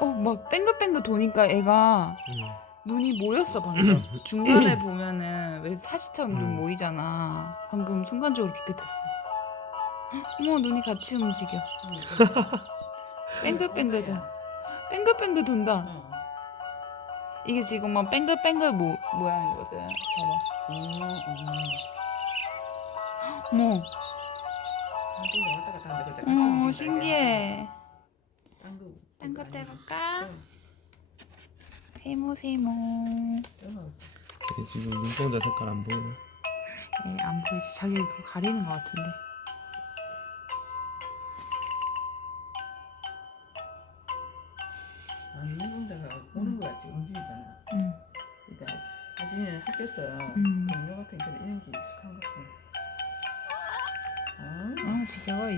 어, 막 뱅글뱅글 도니까 애가 음. 눈이 모였어 방금. 중간에 보면은 왜 사시처럼 눈 음. 모이잖아. 방금 순간적으로 깨끗했어. 어머 눈이 같이 움직여. 뱅글뱅글도. 뱅글뱅글 돈다. 어. 이게 지금 막 뱅글뱅글 모, 모양이거든. 봐봐. 음, 음. 어머, 눈이 왔다 갔다 하는데 그죠? 어머 신기해. 딴거 딴 것도 해볼까? 세모 세모. 얘 지금 눈동자 색깔 안 보이네. 얘안 보이지? 자기 그거 가리는 것 같은데. 아, 눈동자가 보는 거 같이 움직이잖아. 응. 그러니까 사진을 학교에서 음. 동료 같은 경우 이런 게 익숙한 것 같아. 아, 어 지겨워.